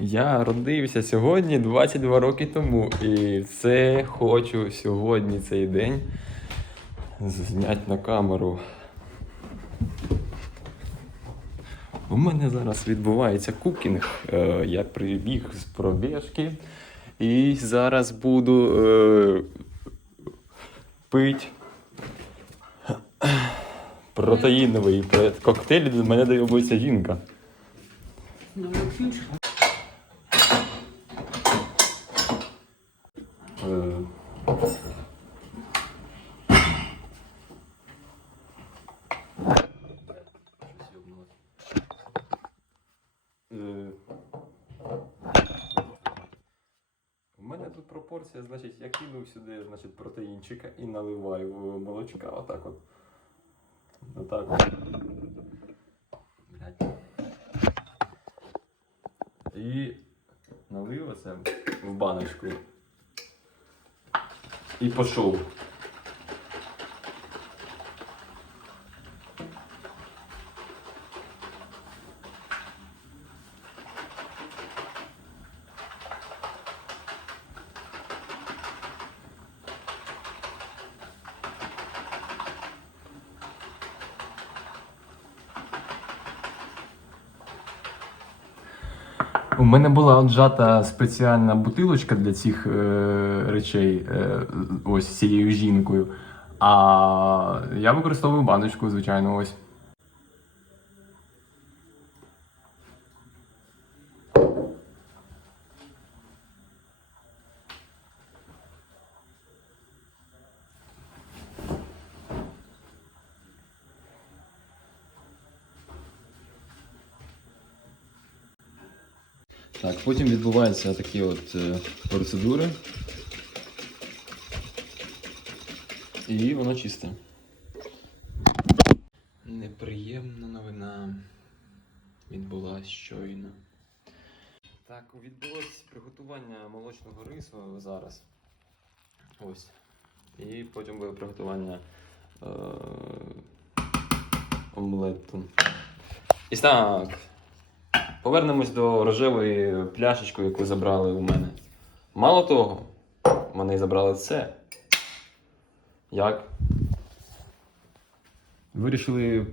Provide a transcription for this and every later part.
Я родився сьогодні 22 роки тому. І це хочу сьогодні цей день зняти на камеру. У мене зараз відбувається кукінг. Е, Я прибіг з пробіжки і зараз буду е, пити протеїновий коктейль. До мене доєбується жінка. Ну, фінш. Е, Е, У мене тут пропорція, значить, я кинув сюди значить, протеїнчика і наливаю молочка. Отак от. Отак от. І налив оце в баночку. І пішов. У мене була отжата спеціальна бутилочка для цих е, речей, е, ось цією жінкою. А я використовую баночку, звичайно, ось. Так, потім відбуваються такі от е, процедури. І воно чисте. Неприємна новина відбулась щойно. Так, відбулось приготування молочного рису зараз. Ось. І потім буде приготування е- омлету. І так. Повернемось до рожевої пляшечки, яку забрали у мене. Мало того, вони забрали це. Як? Вирішили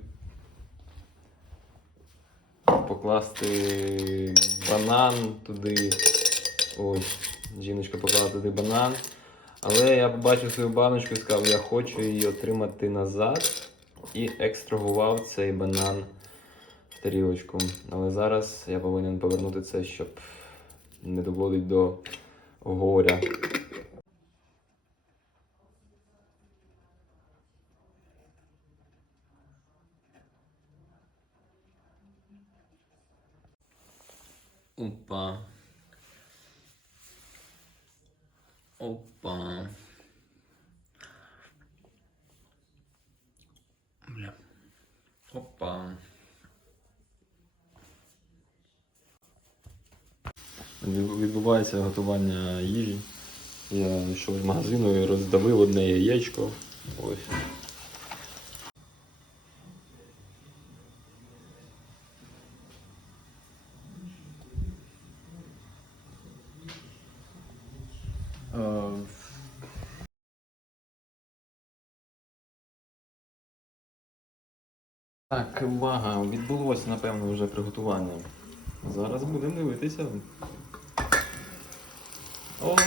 покласти банан туди. Ось, жіночка поклала туди банан. Але я побачив свою баночку і сказав, я хочу її отримати назад і екстрагував цей банан тарілочку. Але зараз я повинен повернути це, щоб не доводить до горя. Опа. Опа. Відбувається готування їжі. Я йшов з магазину і роздавив одне яєчко. Ось. Так, увага, відбулося, напевно, вже приготування. Зараз будемо дивитися. Ох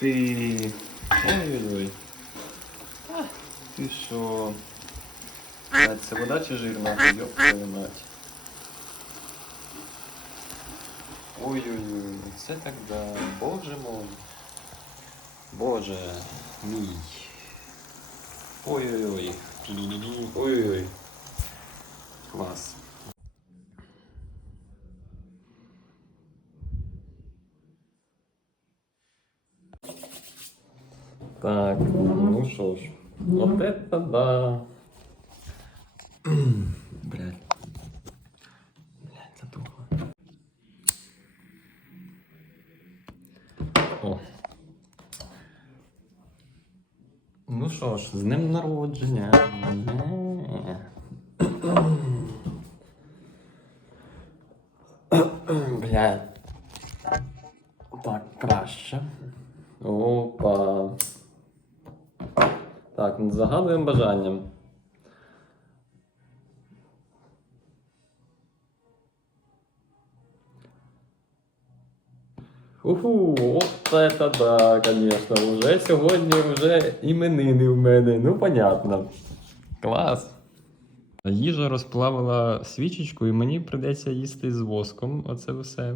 ти! Ой-ой-ой. Ти що? Це вода чи жирна? Йоп мать. Ой-ой-ой, це так да. Боже мой. Боже мій. Ой-ой-ой. Ой-ой-ой. Клас. Так, ну що ж. Вот это да. Блядь. Блядь, затухло. О. Ну що ж, з днем народження. Є. Блядь. краще. Опа. Так, загадуємо бажанням. Уху, от это да, конечно. Уже сьогодні вже іменини в мене. Ну, понятно. Клас. Їжа розплавила свічечку, і мені придеться їсти з воском. Оце все.